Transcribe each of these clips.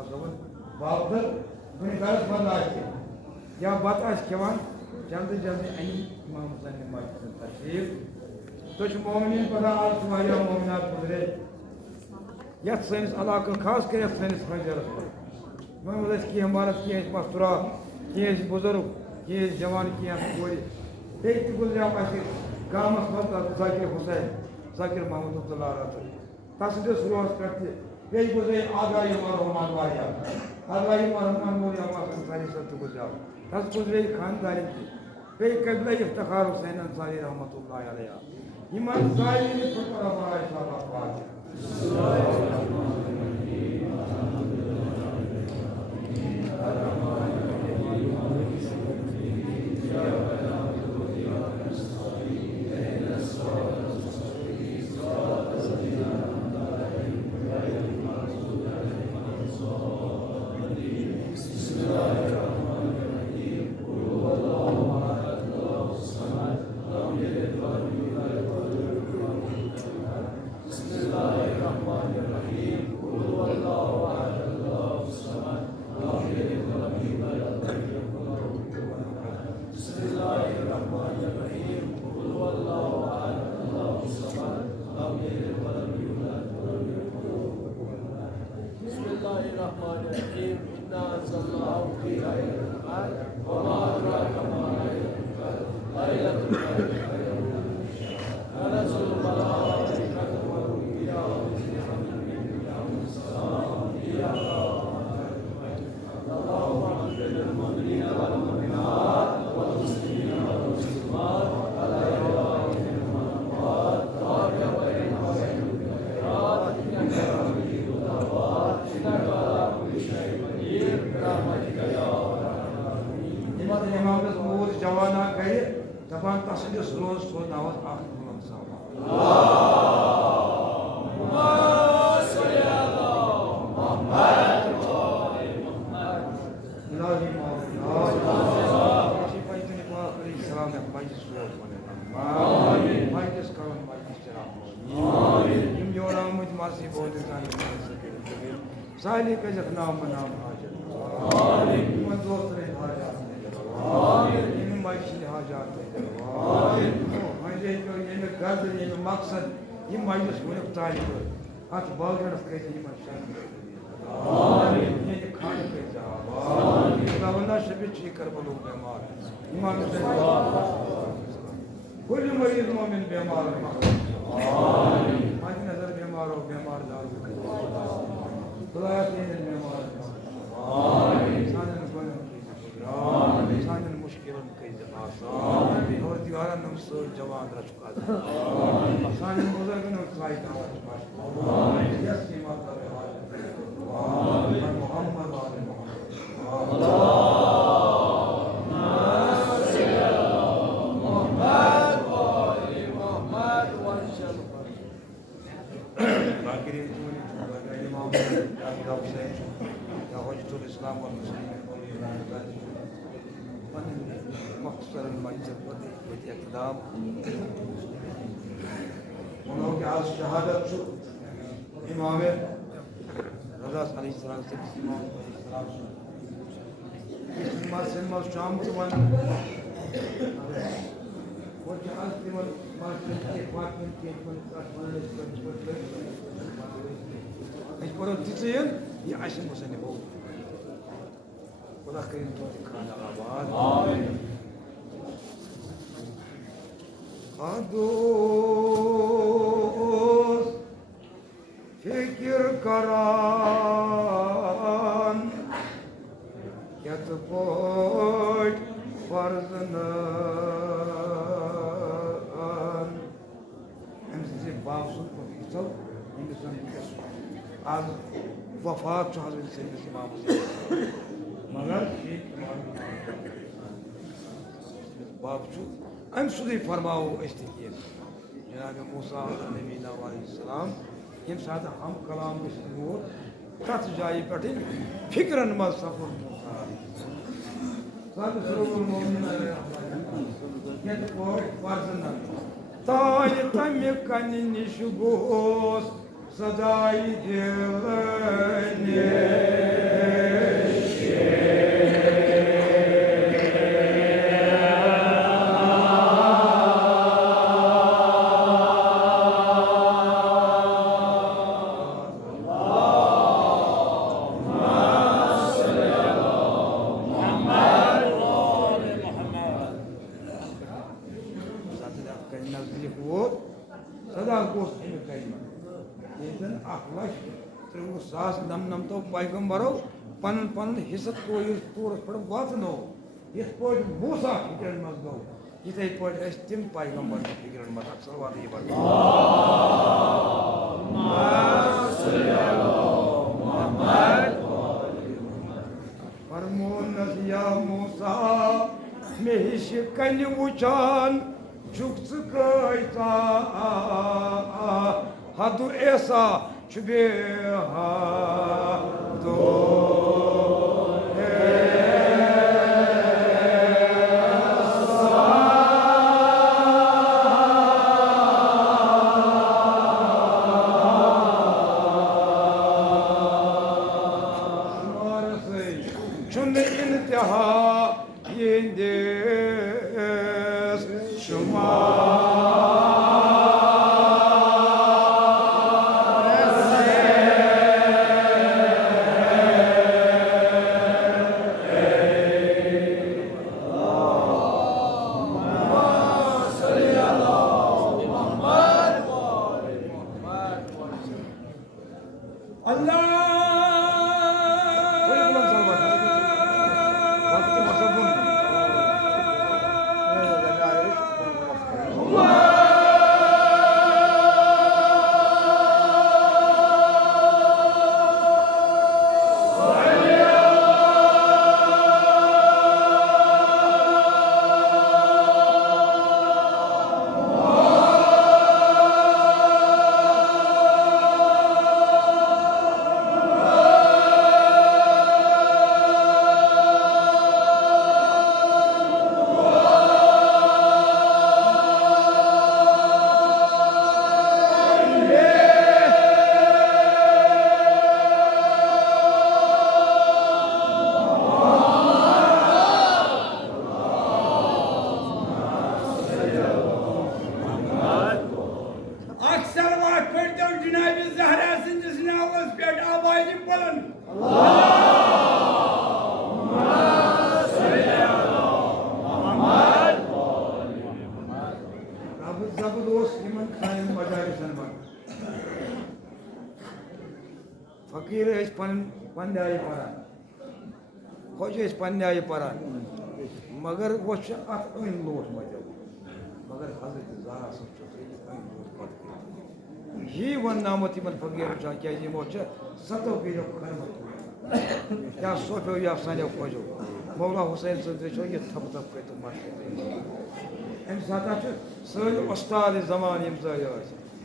Pasov'un bağlıdır. Bunu garip fazla açtı. Ya bat aç kevan, canlı ayı İmam Hüseyin'in majlisine taşıyıp, Toç müminin kadar arzu var ya müminat kudret. Yatsanız alakıl kas ke yatsanız haycarız. Mehmet eski hemaret ki es mastura, ki es buzurg, ki es जवान की आंख गोरी. एक गुजरा पासे गांव में जाकिर हुसैन, जाकिर महमूद अब्दुल्लाह रहते. तासिद शुरुआत करते. एक गुजरे आगाही मरहमान वाया. आगाही मरहमान वाया मासूम सारी सत्तु गुजरा. तास गुजरे खानदानी थी. एक कबीला इफ्तिखार हुसैन अंसारी रहमतुल्लाह अलैह. इमाम सारी ने फकर हमारा इस्लाम अखबार. साली के जखनाम नाम हाजर. आमीन. दोस्त रे हाजर. आमीन. इन माइशी हाजर. आमीन. मुझे जो ये में गर्द ये में मकसद ये माइश मुझे ताली को हाथ बालगन के ये मशान. आमीन. ये खाने के जा. आमीन. दावना शबी ठीक कर बोलो बीमार. इमाम से कुल मरीज मोमिन बीमार. आमीन. आज नजर बीमार हो बीमार दारू. खुदाया तेरे बीमार. आमीन. सानन गुनाह की जगह. आमीन. सानन मुश्किलों की जगह. आमीन. और दीवारा नमसर जवान रचका. आमीन. सानन बुजुर्गों की साइता. आमीन. यस्सी माता रे हाजर. आमीन. मोहम्मद वाले मोहम्मद. الإسلام والمسلمين مختصر المجلس والاقتدام ونوع आज शहादत शु इमाम रज़ा अलैहिस्सलाम से इमाम अलैहिस्सलाम इस्माल सिल्माल शाम को वन और के आज तिमल मास्टर के फातिम के इस पर तीसरे ये आशिम हुसैन हो खुदा करीम तो खाना आबाद. आमीन. Kadus fikir karan yatıp oy farzından hem size bağımsız konuşsal hem de sen az vefat şu Hazreti Seyyid İmam Hüseyin मगर बावजूद हम सुधी फरमाओ इस्तिकी जनाब मूसा नबीना अलैहिस्सलाम यम साथ हम कलाम इस्तिमोर तथ जाई पठिन फिक्रन मल सफर मूसा साथ सरोवर मोमिन यत कोई वाजन ताय तमे कनि निशुगोस सदाई दिलने सास नमनमतो पैगंबरों पन पन हिस्सा तौर पर वातनो ये पॉइंट मूसा फिक्र मत गो ये पॉइंट तिम पैगंबर फिक्र मत सलवात ये बात फरमोन या मूसा मेहिश कन वुचान जुक्स कैता हदु ऐसा शुबे दो फकीर पंद्याय परान खोज पंद्याय परान मगर वो अत अन लोट मजो मगर हजरत ज़हरा ये वन्नामो तिमन फकीर क्या यमो सतो पीरो खरमत या सोफो या सनो खोजो मौला हुसैन सद ये थप थप कर तो मत अम साता सन उस्ताद जमान यम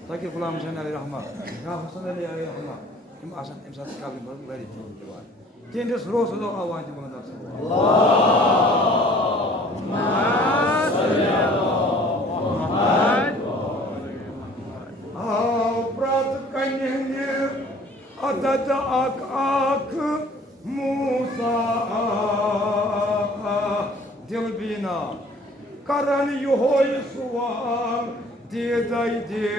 ताकि गुलाम हुसैन अली रहमा या हुसैन अली रहमा हम आसान अम सात काबिल बड़ी दिवार तिंदस रोज दो आवाज बंदा अल्लाहुम्मा सल्ली अला मुहम्मद प्रात कन्या अदद आक मूसा दिल बिना करन योय सुवाल दे दई दे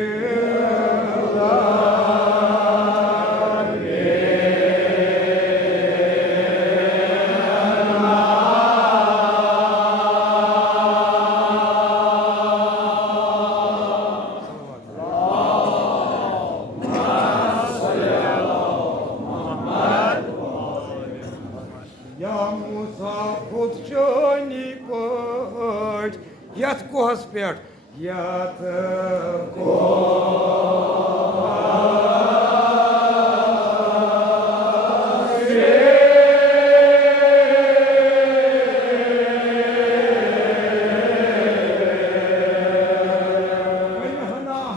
Yat kohas pert, yat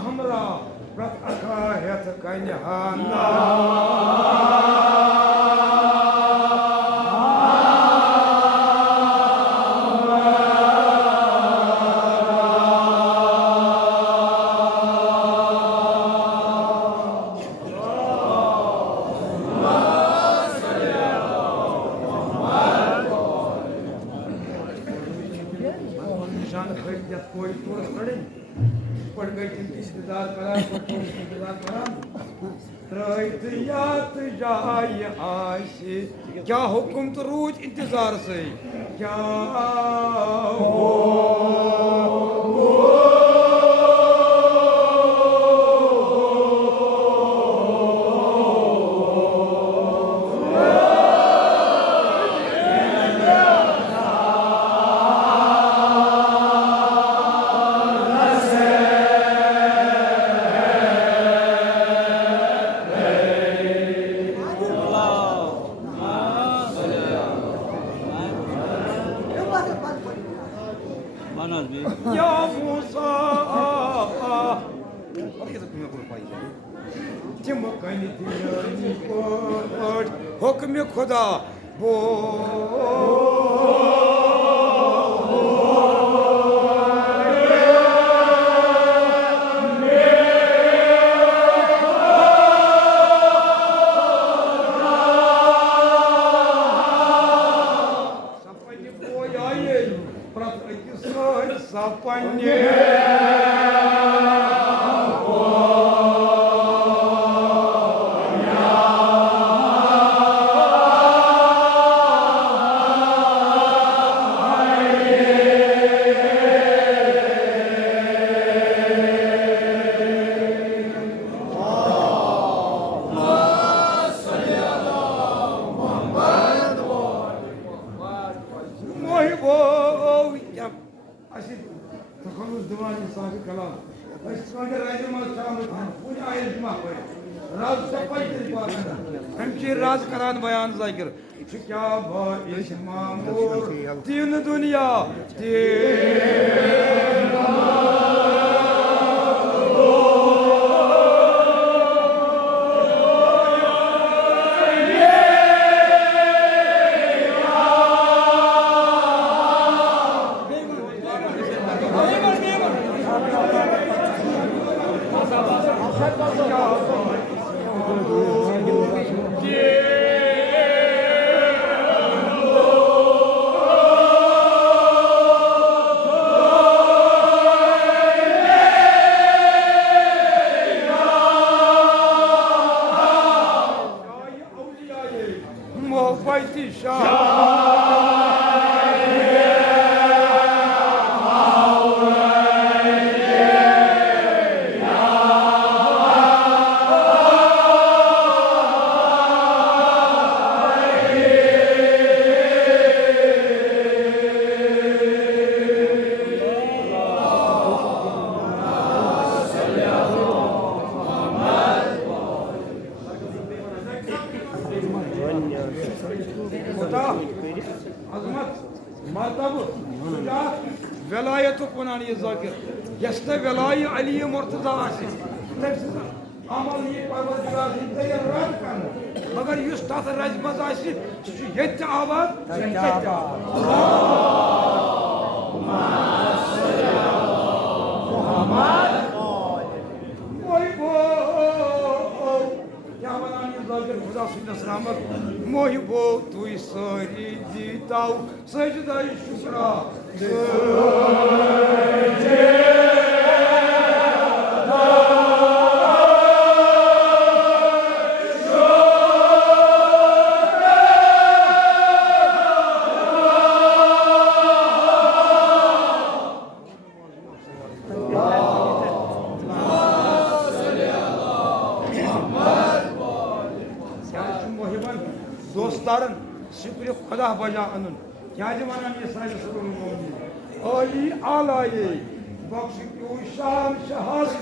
hamra, prat akha yat kanyahana. कोई पूरा पढ़े पढ़ गई इंतजार करा इंतजार करा त्रैत यात जाय आशे क्या हुक्म तो रोज इंतजार से क्या हो या मूसा तिम कन हुक्म खुदा बो राज करान बयान जाकिर क्या बाइश मामूर तीन दुनिया वेलायत वनान ये जाकिर यस वेलाय अली मुर्तजा अमल ये परवरदिगार रद कर मगर युस तथ रज मज ये आबाद खुदा सुनस रहमत मोहिबो तुई सारी जीताओ सजदा शुक्रा दोस्तारन शुक्र खुदा बजा अन क्या वन ये अली आलाये बख्श क्यों शान शहास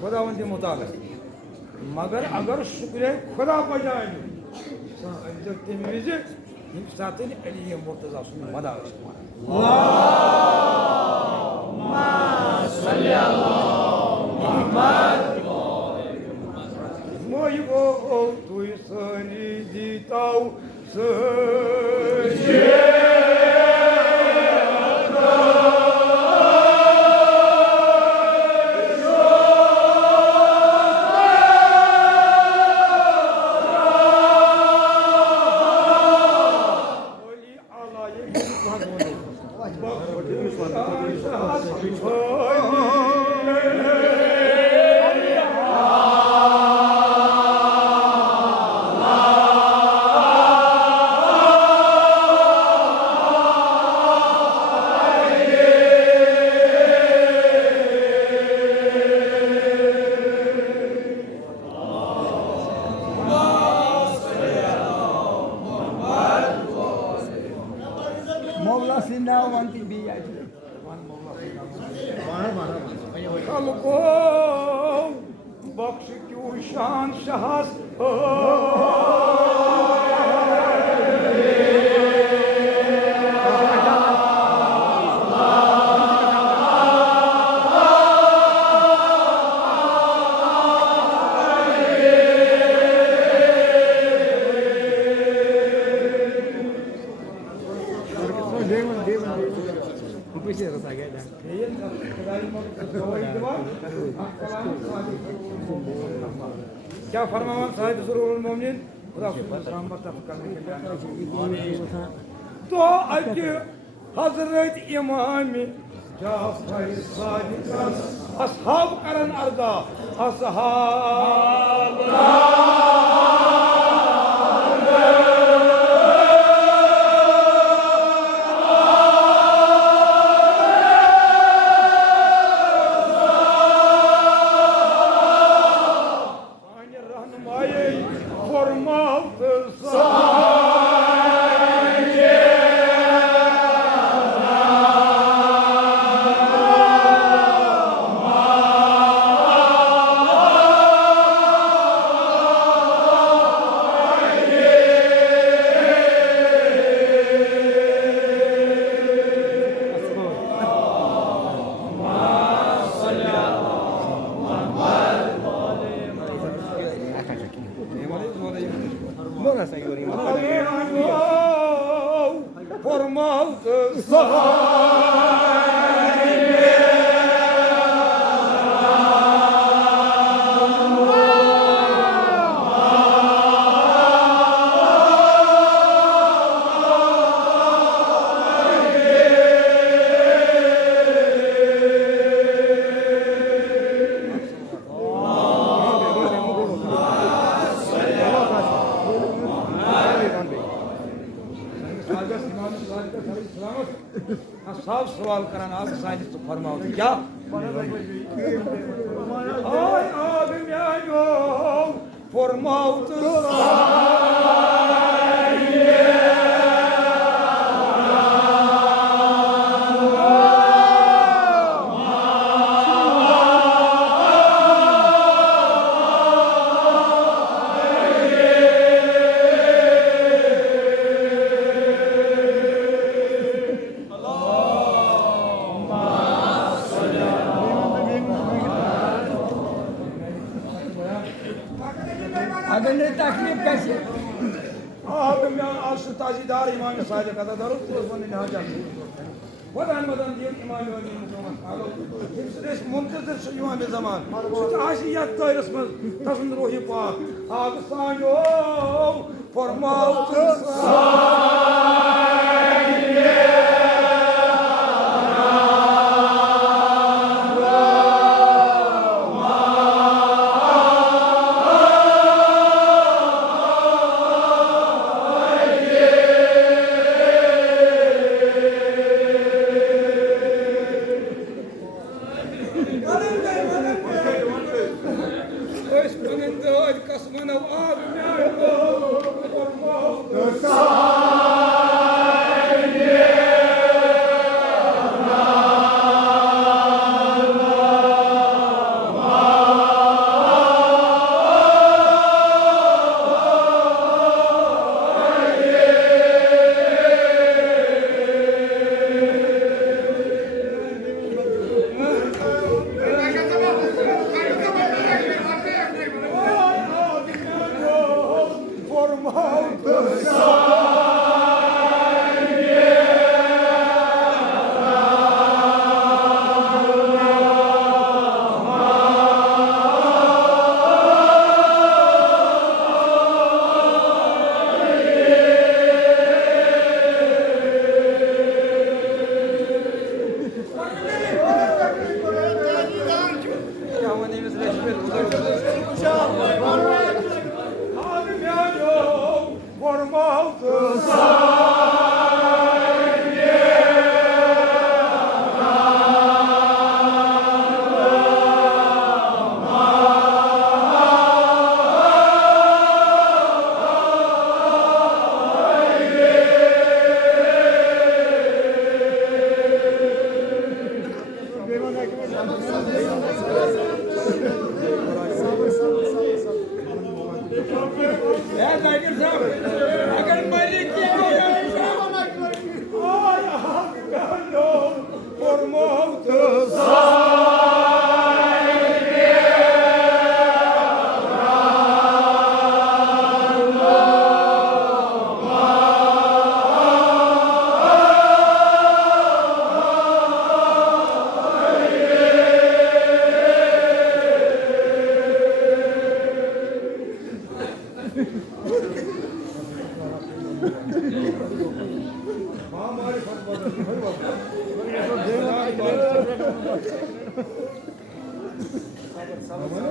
खुदावंद के मुताबिक मगर अगर शुक्र खुदा बजाय तम विज यम सात अली मुर्तजा सुन मदा मोय गो तुय सनी दीताऊ बख्श क्यों शान शहस क्या फरमावा साहिब सुरूल मोमिन खुदा रहमत करने के लिए तो आज हजरत इमाम जाफर सादिक असहाब करन अर्दा असहाब साफ सवाल कराना आप साइंस तो फरमाओ क्या आय आगे म्यानो फरमाओ तो ताजीदार इमाम सादिक कदा दरुद वन नहाजा वदान वदान दिन इमाम वन मुकम्मल आलो इस मुंतजर छ इमाम ज़मान आशिया तैरस में तसन रोही पाक आग सायो फरमाओ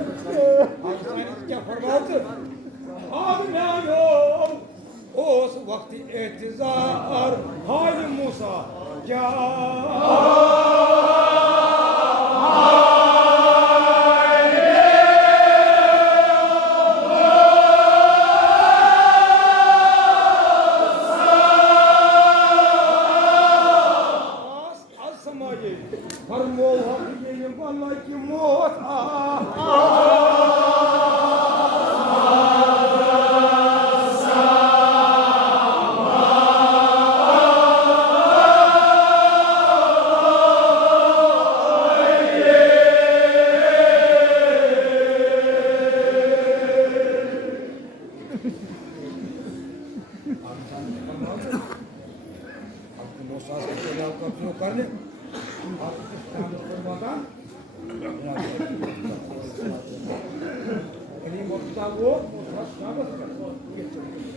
Sahnesi क्या फरमाते आदमियों उस वक्त एतजार हाल मूसा क्या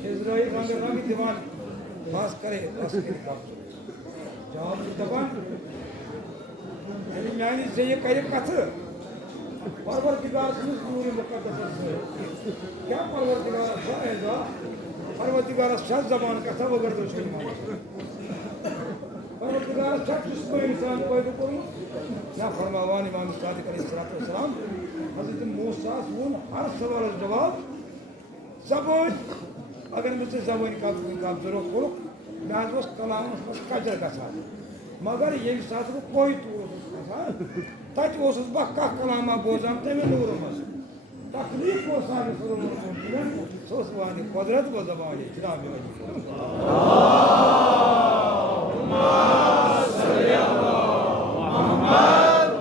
İsrail rang divan bas करे जवाब दबान yani से ये कहे कथर परवरदिगार सूर्य मुकद्दस है क्या परवरदिगार है परवरदिगार शब्द जबान कथा वगैरह तो छोड़ परवरदिगार शब्द जिसको इंसान पैदा करूं क्या फरमावान इमाम सादिक अलैहिस्सलाम हज़रत मूसा सुन हर सवाल जवाब ज़बान अगर मुझसे ज़बान का जरूरत हो मैं उस कलाम उस कजर का साथ मगर ये साथ को कोई तूर तक उस बक्का कलामा बोझाम तमे नूर मस तकलीफ को सारे सुरूर को दिलन सोसवानी कुदरत को ज़बान जनाब वली अल्लाहुम्मा सल्ली अला मुहम्मद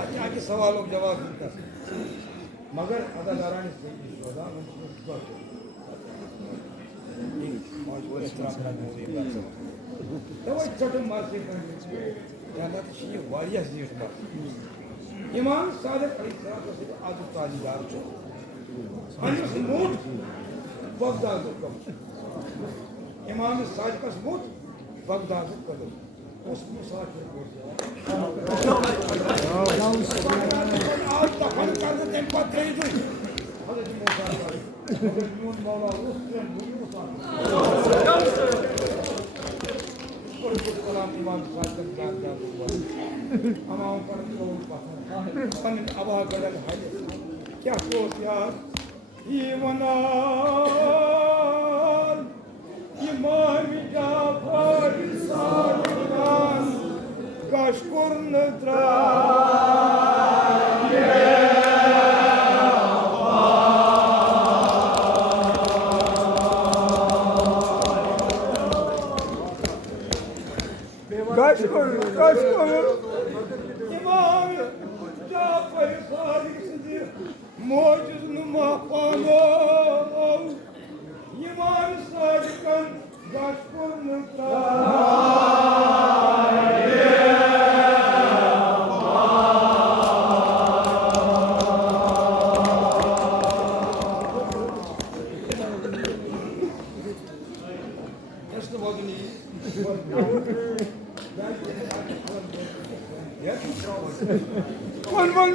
अच्छा के सवालों के जवाब देता मगर अदादारानी से इस्तेदा तो वो चटम मारते हैं जाना तो शी वारिया ज़ीट मार इमाम सादिक अलैहिस्सलाम को आदत तालीदार जो अनिस मूत बगदाद को इमाम सादिक का मूत बगदाद को उस मुसाफिर को आज दफन कर देते हैं पत्रे जो हज़रत मूसा हज़रत मौला उसने सलाम इमाम सादिक जान जान हुआ अमाओं पर तो पन अबा गडल है क्या सोच यार ये वनाल इमाम Jafar सादिकान कशकुर नत्रा İmam Cafer Sadık Muciz Numaqano İmam Sadık'ın Gaşkurlukta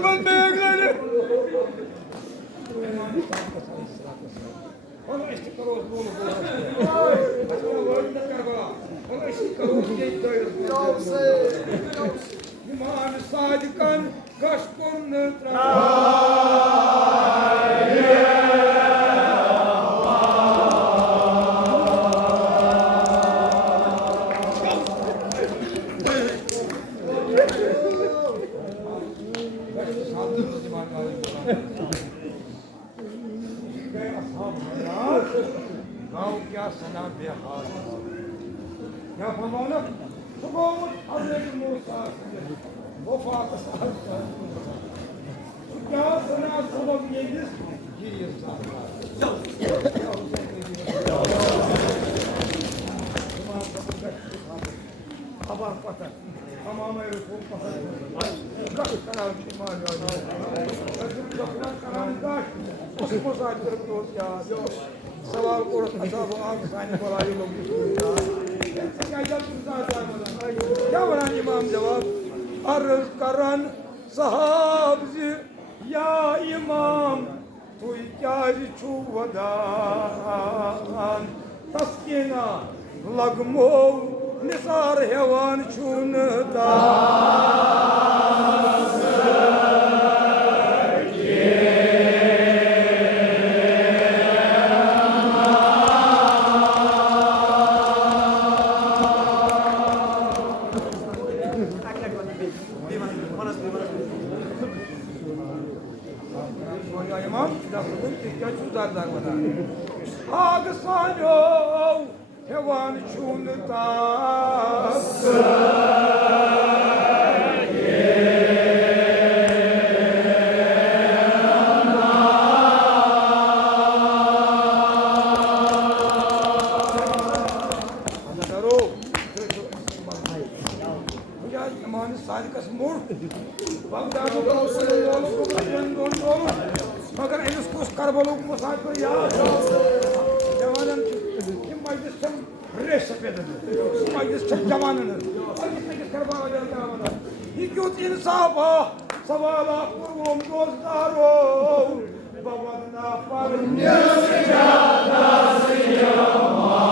Kon beyekleri. Ona işte karoz bunu. Aslında var da karga. Ona işte karoz diye diyor. İmam Sadık'ın Gaşkurnu सना बेहाल या फरमाना हुकूमत हज़रत मूसा वफा का साथ क्या सना सबब ये जिस ये इंसान अब आप पता तमाम रुकू पता कब करा शिमाल उस मुसाफिर को क्या सवाल को असाब आप साइन पढ़ाई लोग क्या बना इमाम जवाब अर्ज करन सहाब जी या इमाम तुई क्याज छु वदान तस्कीना लगमो Nisar हेवान छून imam sudah berhenti sudah darbadan ag sanyo hewan chuntas मगर अमिस कुछ करबलुक मुसाफिर याद जवानन यम मजलिस छम रेस सफेद मजलिस छम जवानन अकिस करबा वजह ये क्यों इंसाफ सवाल पुरवम दोस्तारो बवना पर ज्यादा सियामा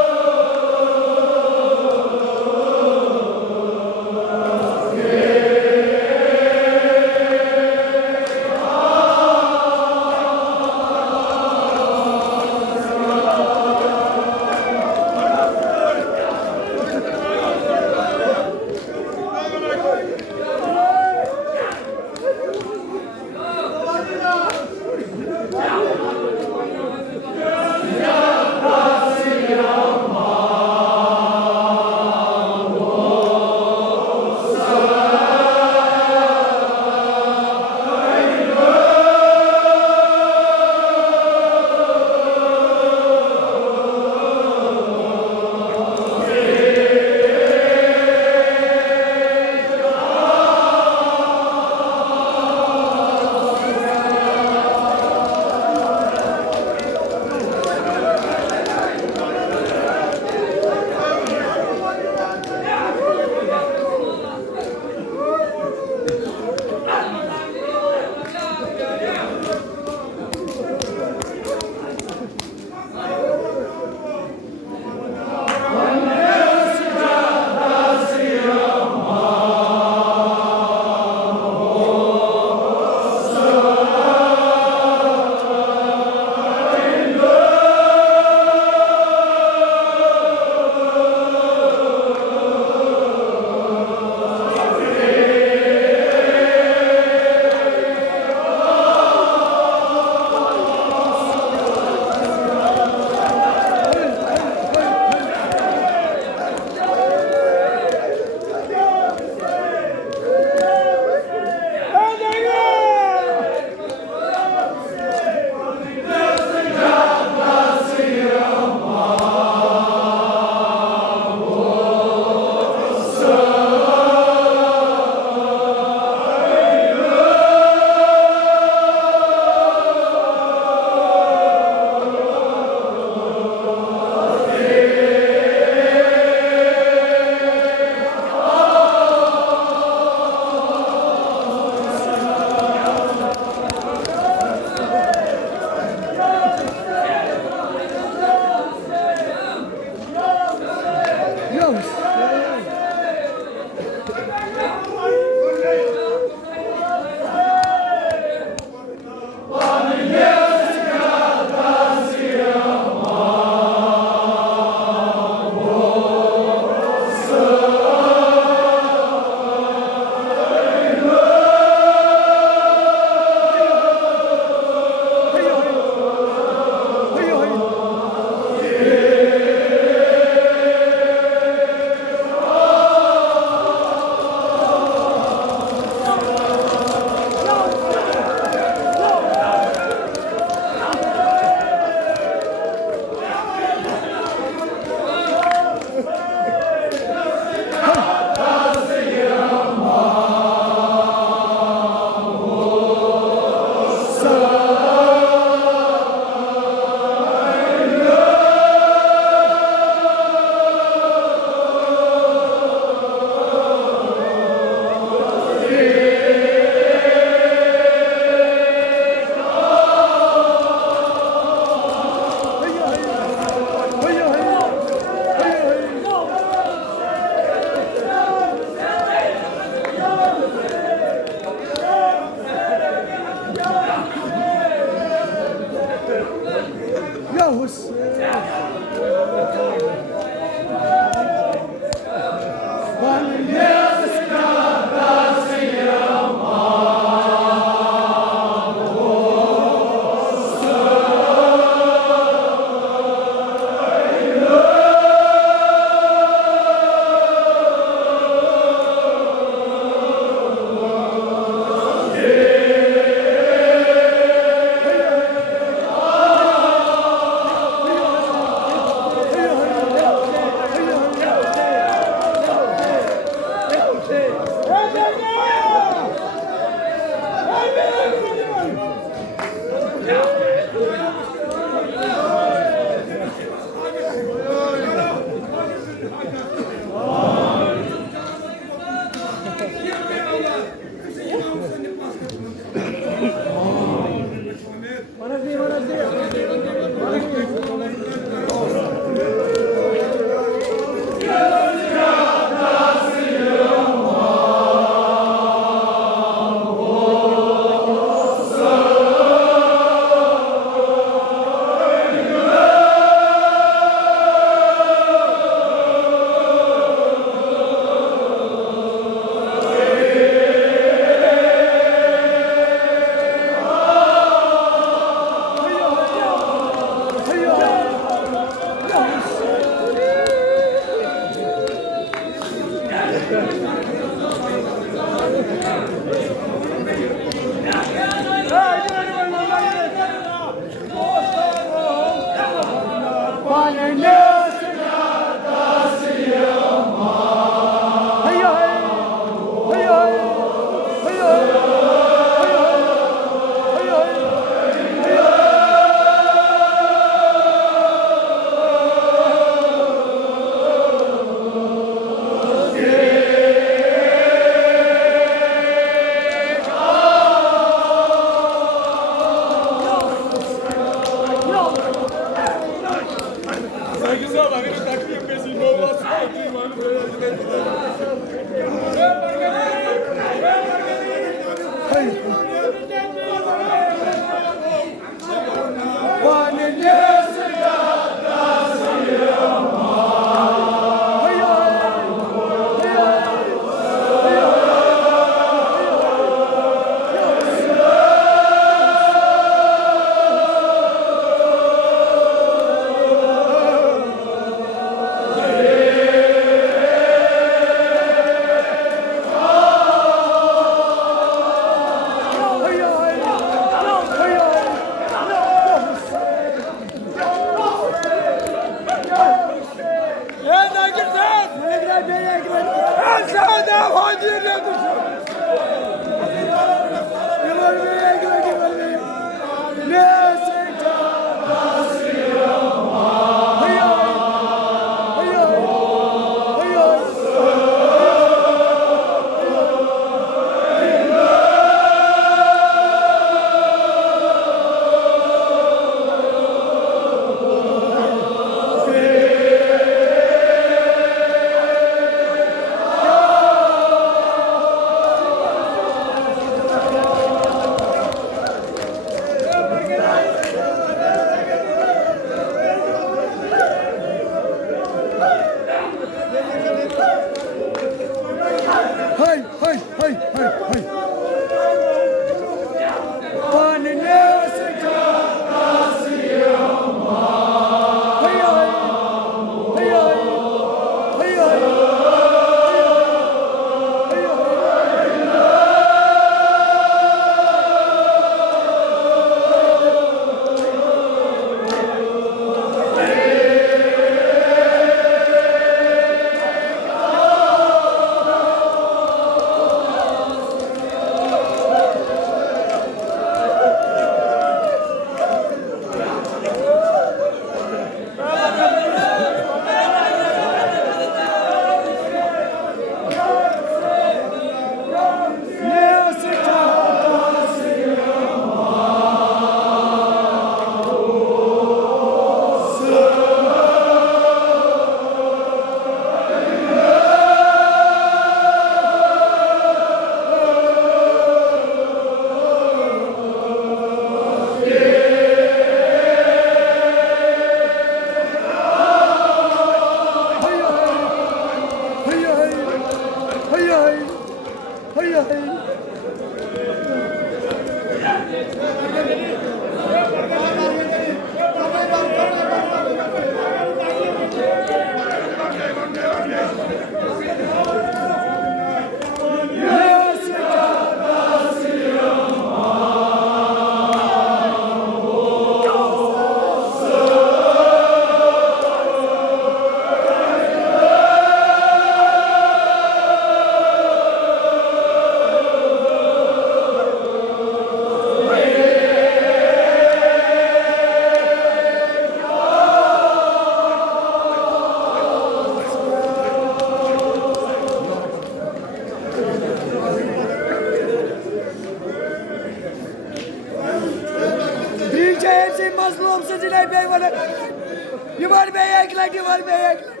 var be eklenti var be eklenti.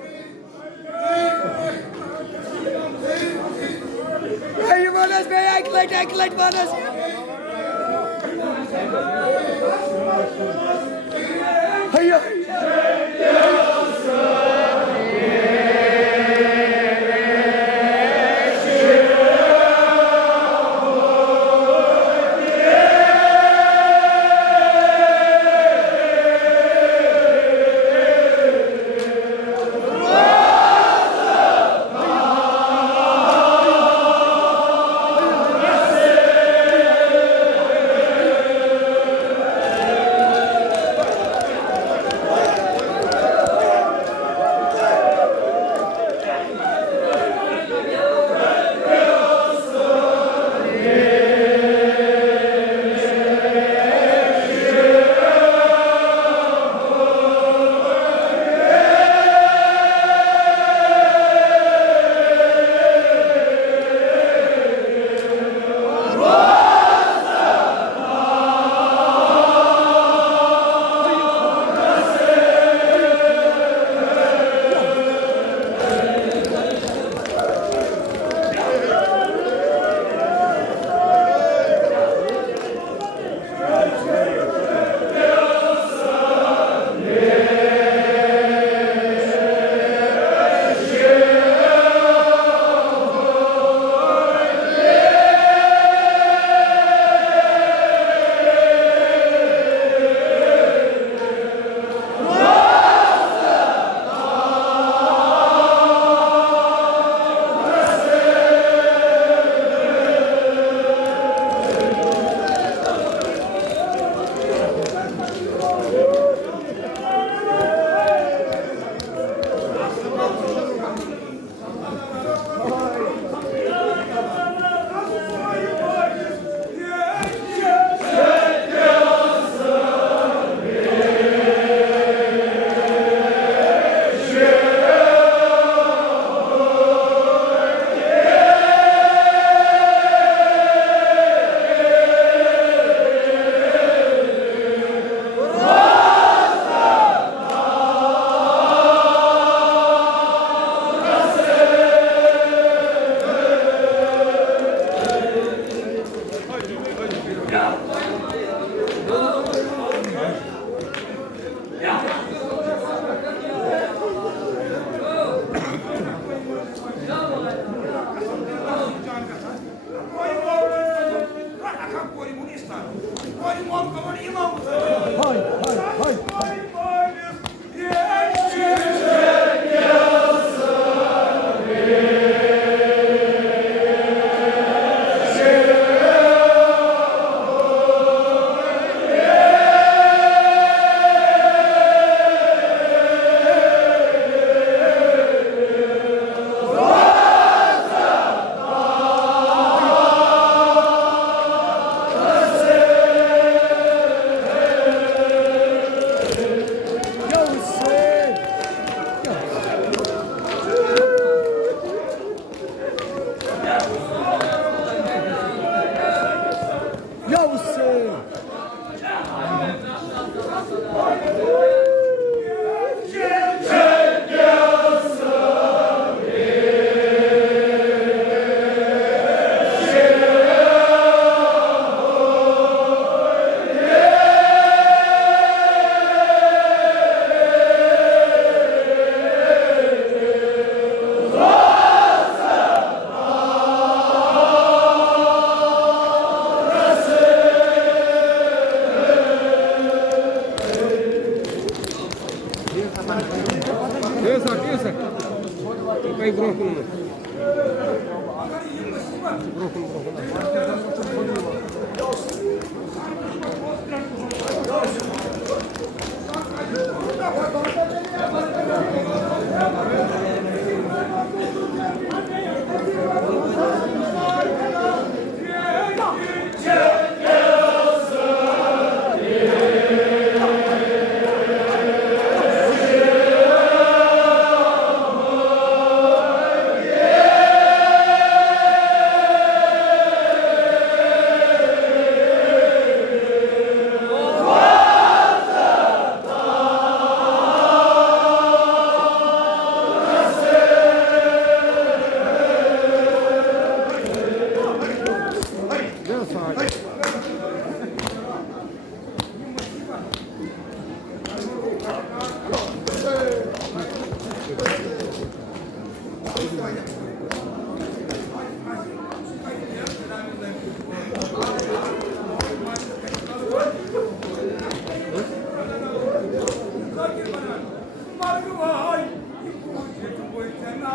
Hey Manas be eklenti Manas. Hayır. काही ब्रोकन भगवान पूछत पुछना